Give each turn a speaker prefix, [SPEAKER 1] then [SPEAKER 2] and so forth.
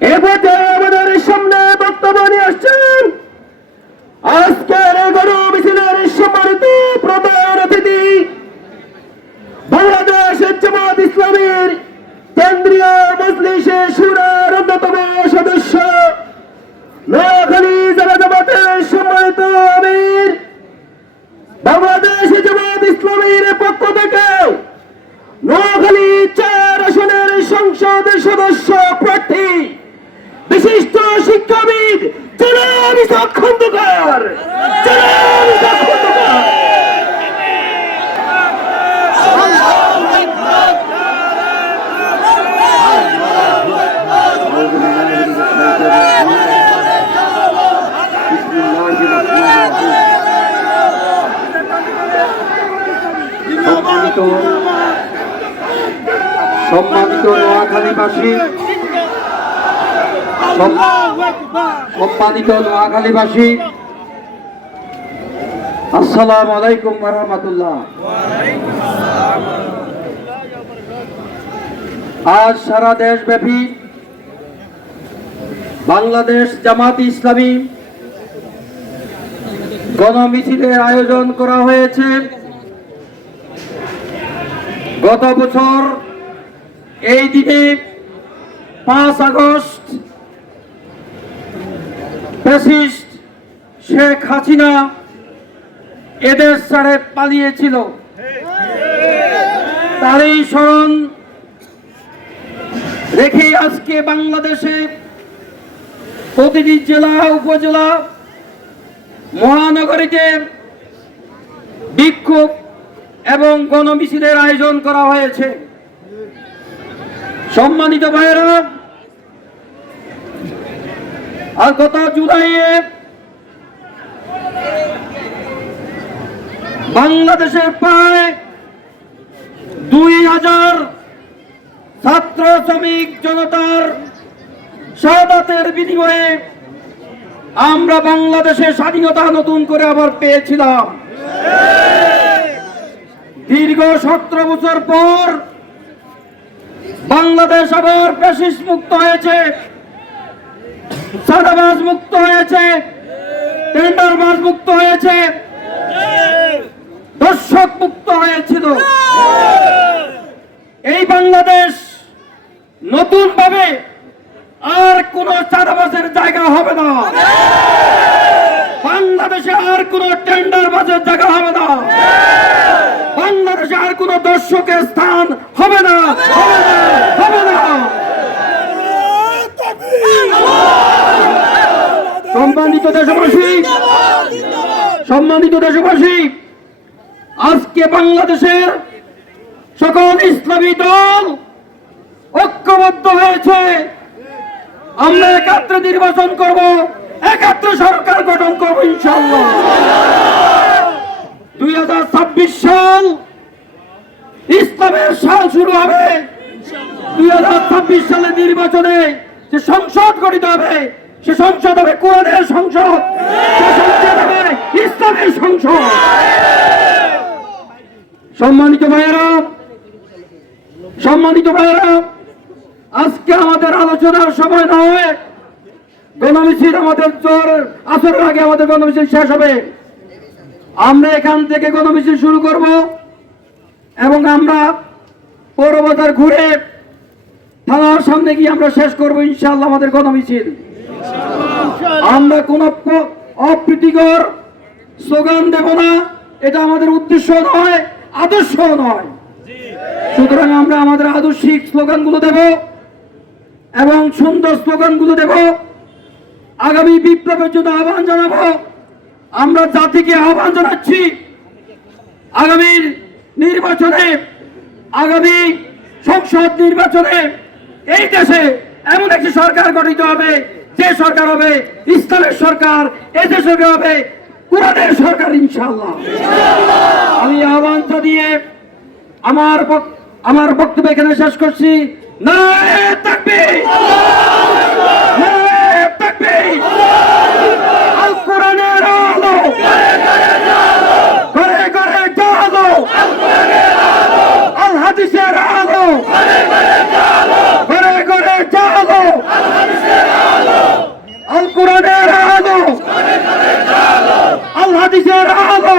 [SPEAKER 1] এ পর্যায়ে আমাদের সামনে বক্তব্য নিয়ে আসছেন আজকের গণ মিছিলের সম্মানিত প্রধান অতিথি বাংলাদেশ জামাত ইসলামীর কেন্দ্রীয় মজলিসে সুরার অন্যতম সদস্য নোয়াখালী জেলা জামাতের সম্মানিত আমির। বাংলাদেশ জামাত ইসলামীর পক্ষ থেকে নোয়াখালী চার আসনের সংসদ জনাব ইসাক খন্দকার জনাব ইসাক খন্দকার
[SPEAKER 2] সম্মানিত নোয়াখালীবাসী সম্মানিত নোয়াখালীবাসী, আসসালামু আলাইকুম রহমতুল্লাহ। আজ সারা দেশব্যাপী বাংলাদেশ জামাত ইসলামী গণমিছিলের আয়োজন করা হয়েছে। গত বছর এই দিনে পাঁচ আগস্ট ফ্যাসিস্ট শেখ হাসিনা এদের সারে পালিয়েছিল। তারই স্মরণ রেখে আজকে বাংলাদেশে প্রতিটি জেলা, উপজেলা, মহানগরীতে বিক্ষোভ এবং গণমিছিলের আয়োজন করা হয়েছে। সম্মানিত ভাইয়েরা আর গত জুলাইয়ে বাংলাদেশের প্রায় দুই হাজার ছাত্র শ্রমিক জনতার সাদাতের বিনিময়ে আমরা বাংলাদেশের স্বাধীনতা নতুন করে আবার পেয়েছিলাম। দীর্ঘ সতেরো বছর পর বাংলাদেশ আবার পেশিস মুক্ত হয়েছে। সাদাবাজ মুক্ত হয়েছে। টেন্ডারবাজ মুক্ত হয়েছে। দর্শক মুক্ত হয়েছিল। এই বাংলাদেশ নতুন ভাবে আর কোন চাঁদাবাজের জায়গা হবে না। বাংলাদেশে আর কোন টেন্ডারবাজের জায়গা হবে না। বাংলাদেশে আর কোন দর্শকের স্থান হবে না হবে না হবে না সম্মানিত দেশবাসী, সম্মানিত দেশবাসী, আজকে বাংলাদেশের সকল ইসলামী দল ঐক্যবদ্ধ হয়েছে। আমরা একাত্রে নির্বাচন করব, একাত্রে সরকার গঠন করব ইনশাল্লাহ দুই হাজার ছাব্বিশ সাল ইসলামের সাল শুরু হবে। দুই হাজার ছাব্বিশ সালে নির্বাচনে যে সংসদ গঠিত হবে সে সংসদ হবে কোরআনের সংসদ সে সংসদ হবে ইসলামের সংসদ সম্মানিত ভাইয়েরা সম্মানিত ভাইয়েরা, আজকে আমাদের আলোচনার সময় নয় গণমিছিল আমাদের জোর আসরের আগে আমাদের গণমিছিল শেষ হবে। আমরা এখান থেকে গণমিছিল শুরু করব এবং আমরা পৌরবাজার ঘুরে থানার সামনে গিয়ে আমরা শেষ করব ইনশাআল্লাহ আমাদের গণমিছিল। আমরা কোন অপ্রীতিকর স্লোগান দেব না। এটা আমাদের উদ্দেশ্য নয়, আদর্শ নয়। সুতরাং আমরা আমাদের আদর্শিক স্লোগানগুলো দেব এবং সুন্দর স্লোগানগুলো দেব। আগামী বিপ্লবের জন্য আহ্বান জানাব। আমরা জাতিকে আহ্বান জানাচ্ছি আগামী নির্বাচনে, আগামী সংসদ নির্বাচনে এই দেশে এমন একটি সরকার গঠিত হবে যে সরকার হবে, ইসলামের সরকার এতে সরকার হবে, কোরআনের সরকার ইনশাল্লাহ আমি আহ্বান দিয়ে আমার আমার বক্তব্য এখানে শেষ করছি। না তাকবীর! কোরআনের আলো। আল্লাহ দিসের আলো।